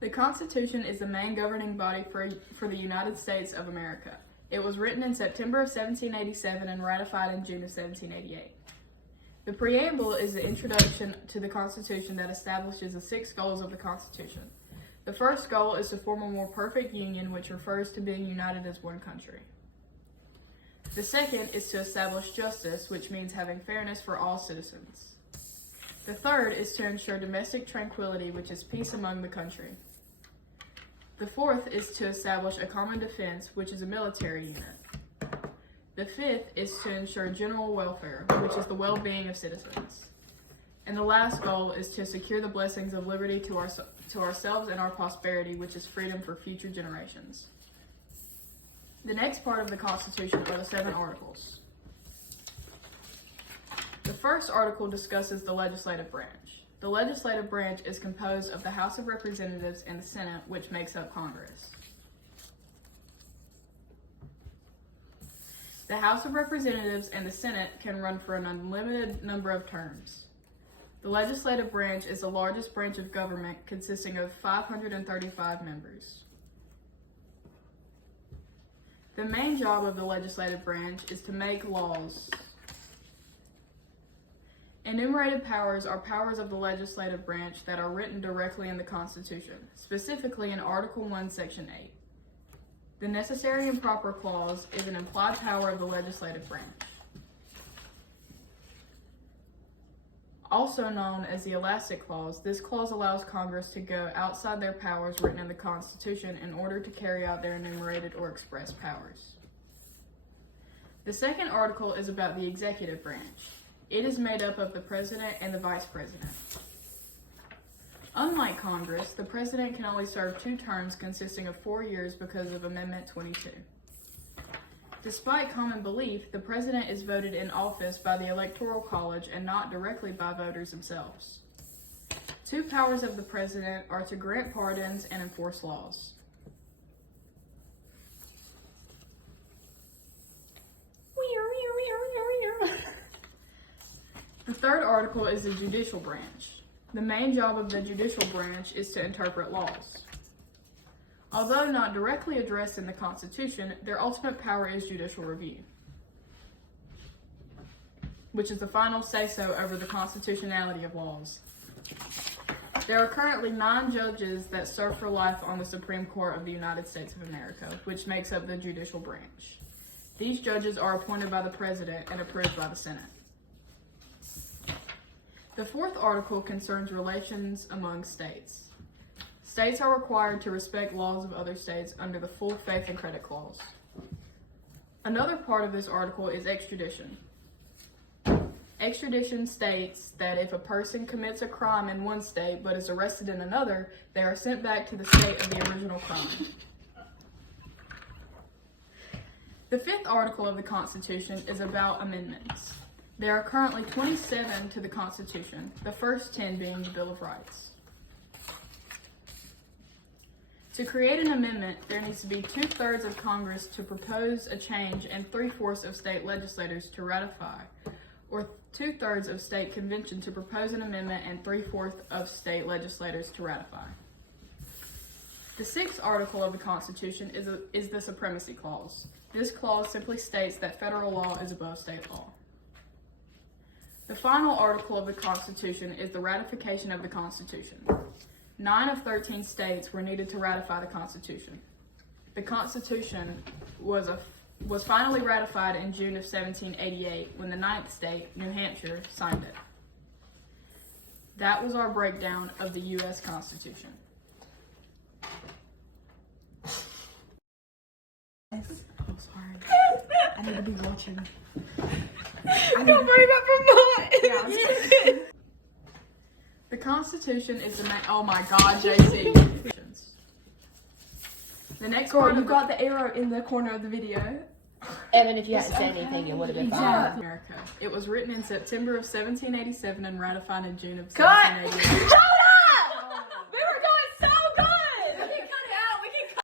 The Constitution is the main governing body for the United States of America. It was written in September of 1787 and ratified in June of 1788. The preamble is the introduction to the Constitution that establishes the 6 goals of the Constitution. The first goal is to form a more perfect union, which refers to being united as one country. The second is to establish justice, which means having fairness for all citizens. The third is to ensure domestic tranquility, which is peace among the country. The fourth is to establish a common defense, which is a military unit. The fifth is to ensure general welfare, which is the well-being of citizens. And the last goal is to secure the blessings of liberty to ourselves and our prosperity, which is freedom for future generations. The next part of the Constitution are the 7 articles. The first article discusses the legislative branch. The legislative branch is composed of the House of Representatives and the Senate, which makes up Congress. The House of Representatives and the Senate can run for an unlimited number of terms. The legislative branch is the largest branch of government, consisting of 535 members. The main job of the legislative branch is to make laws. Enumerated powers are powers of the legislative branch that are written directly in the Constitution, specifically in Article 1, Section 8. The necessary and proper clause is an implied power of the legislative branch, also known as the elastic clause. This clause allows Congress to go outside their powers written in the Constitution in order to carry out their enumerated or expressed powers. The second article is about the executive branch. It is made up of the President and the Vice President. Unlike Congress, the President can only serve 2 terms consisting of 4 years because of Amendment 22. Despite common belief, the President is voted in office by the Electoral College and not directly by voters themselves. 2 powers of the President are to grant pardons and enforce laws. The third article is the judicial branch. The main job of the judicial branch is to interpret laws. Although not directly addressed in the Constitution, their ultimate power is judicial review, which is the final say-so over the constitutionality of laws. There are currently 9 judges that serve for life on the Supreme Court of the United States of America, which makes up the judicial branch. These judges are appointed by the President and approved by the Senate. The fourth article concerns relations among states. States are required to respect laws of other states under the full faith and credit clause. Another part of this article is extradition. Extradition states that if a person commits a crime in one state but is arrested in another, they are sent back to the state of the original crime. The fifth article of the Constitution is about amendments. There are currently 27 to the Constitution, the first 10 being the Bill of Rights. To create an amendment, there needs to be 2/3 of Congress to propose a change and 3/4 of state legislators to ratify, or 2/3 of state convention to propose an amendment and 3/4 of state legislators to ratify. The sixth article of the Constitution is the Supremacy Clause. This clause simply states that federal law is above state law. The final article of the Constitution is the ratification of the Constitution. 9 of 13 states were needed to ratify the Constitution. The Constitution was finally ratified in June of 1788 when the 9th state, New Hampshire, signed it. That was our breakdown of the U.S. Constitution. Oh, sorry. I need to be watching. Don't worry about Vermont. Yeah. The Constitution is the main. Oh my God, JC. The next Girl, part you of got the arrow in the corner of the video. And then if you hadn't said anything, it would have been fine. America. It was written in September of 1787 and ratified in June of Cut! 1788.